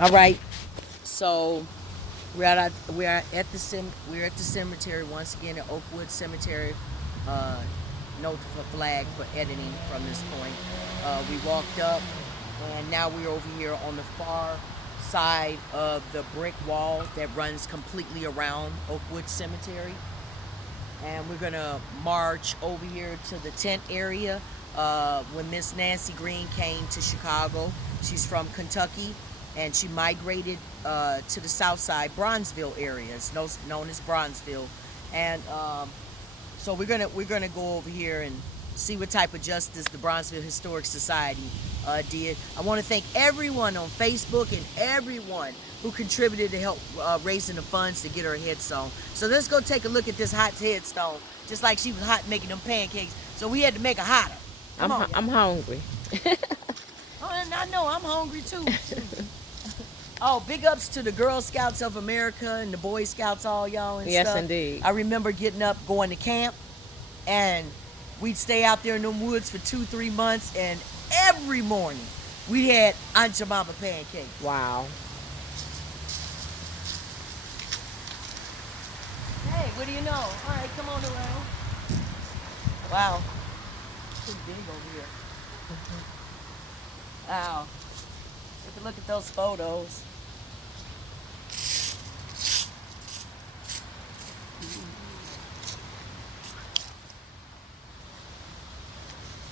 All right. So we're at the cemetery once again at Oakwood Cemetery. Uh, Note for flag for editing from this point. We walked up, and now we're over here on the far side of the brick wall that runs completely around Oakwood Cemetery. And we're gonna march over here to the tent area. When Miss Nancy Green came to Chicago, she's from Kentucky, and she migrated to the South Side, Bronzeville area. It's known as Bronzeville, and so we're gonna go over here and see what type of justice the Bronzeville Historic Society did. I want to thank everyone on Facebook and everyone who contributed to help raising the funds to get her headstone. So let's go take a look at this hot headstone. Just like she was hot making them pancakes, so we had to make her hotter. I'm hungry. Oh, and I know I'm hungry too. Oh, big ups to the Girl Scouts of America and the Boy Scouts, all y'all and Yes, stuff. indeed. I remember getting up, going to camp, and we'd stay out there in them woods for 2-3 months, and every morning we had Aunt Jemima pancakes. Wow. Hey, what do you know? All right, come on around. Wow, too big over here. Wow, take a look at those photos.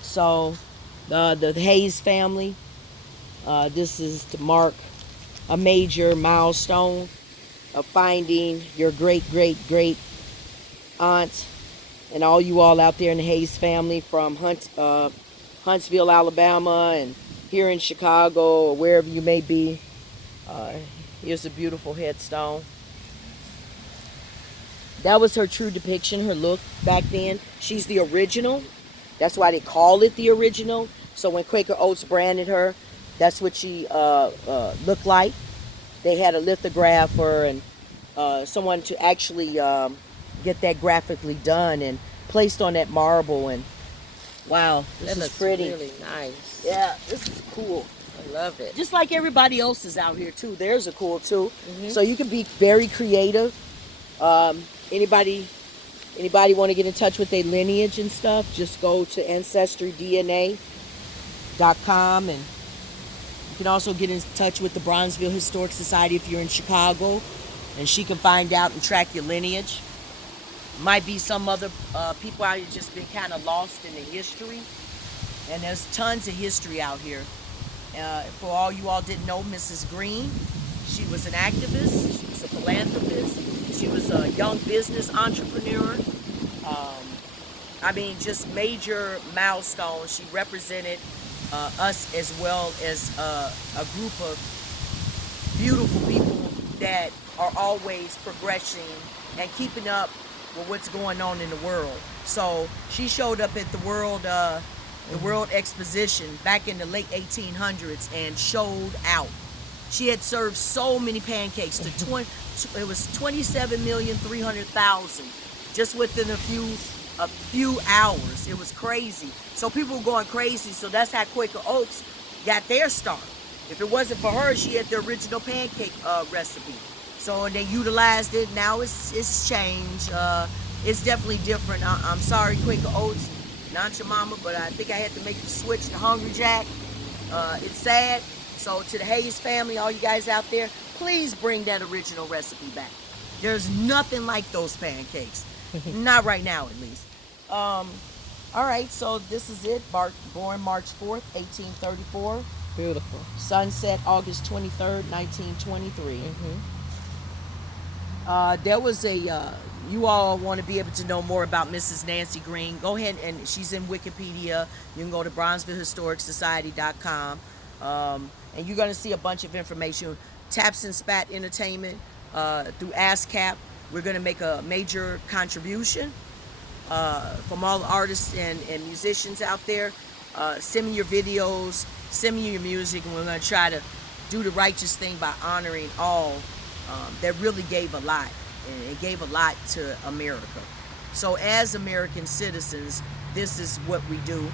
So, the Hayes family, this is to mark a major milestone of finding your great, great, great aunt and all you all out there in the Hayes family from Huntsville, Alabama, and here in Chicago or wherever you may be. Here's a beautiful headstone. That was her true depiction, her look back then. She's the original. That's why they call it the original. So when Quaker Oats branded her, that's what she looked like. They had a lithographer and someone to actually get that graphically done and placed on that marble. And wow, this That is looks pretty. really nice. Yeah, this is cool. I love it. Just like everybody else is out here too. Theirs are cool too. Mhm. So you can be very creative. Anybody want to get in touch with their lineage and stuff? Just go to ancestrydna.com, and you can also get in touch with the Bronzeville Historic Society if you're in Chicago, and she can find out and track your lineage. Might be some other people out here just been kind of lost in the history, and there's tons of history out here. For all you all didn't know, Mrs. Green, she was an activist, she was a philanthropist, she was a young business entrepreneur. I mean, just major milestones. She represented us as well as a group of beautiful people that are always progressing and keeping up with what's going on in the world. So she showed up at the World Exposition back in the late 1800s and showed out. She had served so many pancakes to it was 27,300,000 just within a few hours. It was crazy. So people were going crazy. So that's how Quaker Oats got their start. If it wasn't for her, she had the original pancake recipe. So they utilized it. Now it's changed. It's definitely different. I'm sorry, Quaker Oats, not your mama, but I think I had to make the switch to Hungry Jack. It's sad. So to the Hayes family, all you guys out there, please bring that original recipe back. There's nothing like those pancakes. Not right now, at least. All right, so this is it. Born March 4th, 1834. Beautiful. Sunset August 23rd, 1923. There was you all want to be able to know more about Mrs. Nancy Green, go ahead, and she's in Wikipedia. You can go to BronzevilleHistoricSociety.com, and you're going to see a bunch of information. Taps and Spat Entertainment, through ASCAP, we're going to make a major contribution from all the artists and musicians out there. Send me your videos, send me your music, and we're going to try to do the righteous thing by honoring all that really gave a lot, and it gave a lot to America. So as American citizens, this is what we do,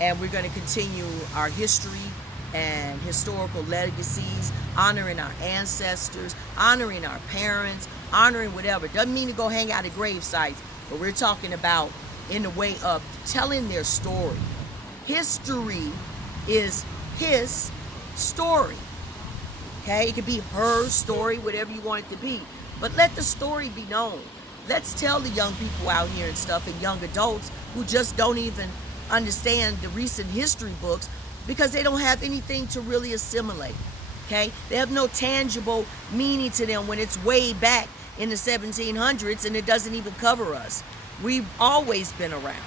and we're going to continue our history and historical legacies, honoring our ancestors, honoring our parents, honoring whatever. Doesn't mean to go hang out at grave sites, but we're talking about in the way of telling their story. History is his story. Okay, it could be her story, whatever you want it to be, but let the story be known. Let's tell the young people out here and stuff, and young adults who just don't even understand the recent history books because they don't have anything to really assimilate. Okay, they have no tangible meaning to them when it's way back in the 1700s and it doesn't even cover us. We've always been around.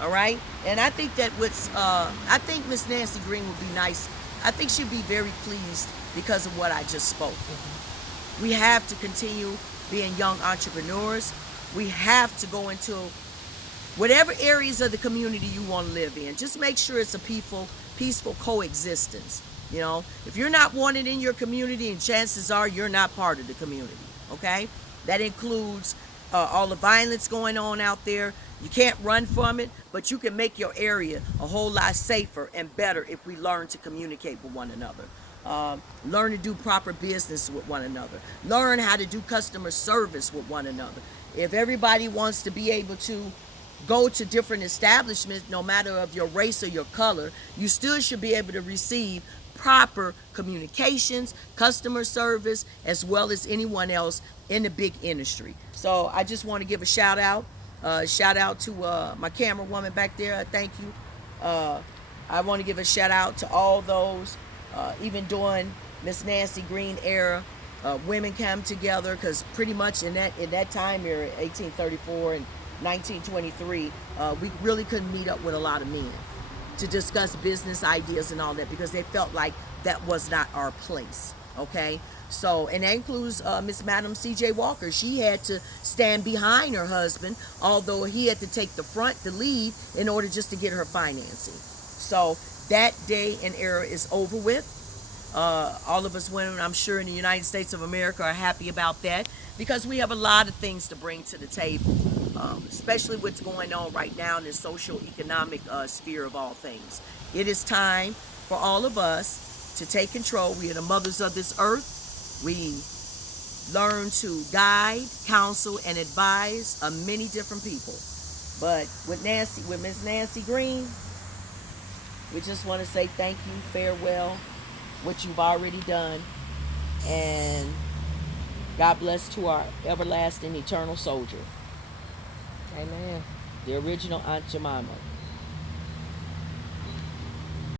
All right, and I think that I think Miss Nancy Green would be nice. I think she'd be very pleased because of what I just spoke. We have to continue being young entrepreneurs. We have to go into whatever areas of the community you want to live in. Just make sure it's a peaceful coexistence. You know, if you're not wanted in your community, and chances are you're not part of the community. Okay, that includes all the violence going on out there. You can't run from it, but you can make your area a whole lot safer and better if we learn to communicate with one another. Learn to do proper business with one another. Learn how to do customer service with one another. If everybody wants to be able to go to different establishments, no matter of your race or your color, you still should be able to receive proper communications, customer service, as well as anyone else in the big industry. So I just want to give a shout out. Shout out to my camera woman back there. Thank you. I want to give a shout out to all those, even during Miss Nancy Green era, women come together, because pretty much in that time era, 1834 and 1923, we really couldn't meet up with a lot of men to discuss business ideas and all that, because they felt like that was not our place. Okay, so, and that includes Miss Madam C.J. Walker. She had to stand behind her husband, although he had to take the front, the lead, in order just to get her financing. So that day and era is over with. All of us women, I'm sure, in the United States of America are happy about that, because we have a lot of things to bring to the table, especially what's going on right now in the social economic sphere of all things. It is time for all of us to take control. We are the mothers of this earth. We learn to guide, counsel, and advise many different people. But with Miss Nancy Green, we just want to say thank you, farewell, what you've already done, and God bless to our everlasting eternal soldier. Amen. The original Aunt Jemima.